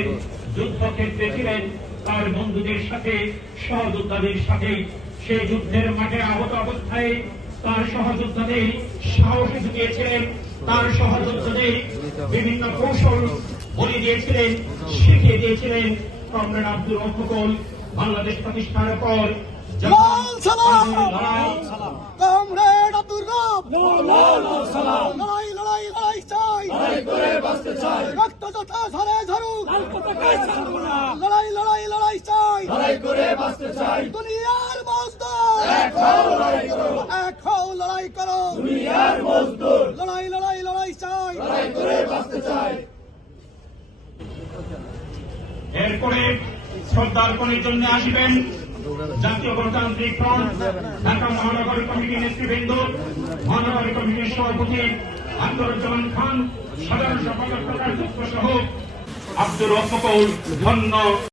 ছিলেন, যুদ্ধক্ষেত্রে ছিলেন তার বন্ধুদের সাথে, সহযোদ্ধাদের সাথে। সেই যুদ্ধের মাঠে আহত অবস্থায় তার সহযোদ্ধাদের সাহস জুগিয়েছিলেন, তার সহযোদ্ধাদের বিভিন্ন কৌশল বলে দিয়েছিলেন, শিখিয়ে দিয়েছিলেন। কমরেড আব্দুর রউফ খোকন বাংলাদেশ প্রতিষ্ঠার পর কমরেড আব্দুর রউফ লড়াই লড়াই লড়াই চাই, রক্ত যথা ঝরে ঝরুক, লড়াই লড়াই লড়াই চাই, দুনিয়ার মজদুর এক হও লড়াই করো, লড়াই লড়াই লড়াই চাই। এরপরে শ্রদ্ধার্পণের জন্য আসবেন জাতীয় গণতান্ত্রিক ফ্রন্ট ঢাকা মহানগর কমিটির নেতৃবৃন্দ, মহানগর কমিটির সভাপতি আন্দরুজ্জামান খান, সাধারণ সম্পাদক প্রকাশ দত্ত সহ আব্দুর রউফ খোকন। ধন্য।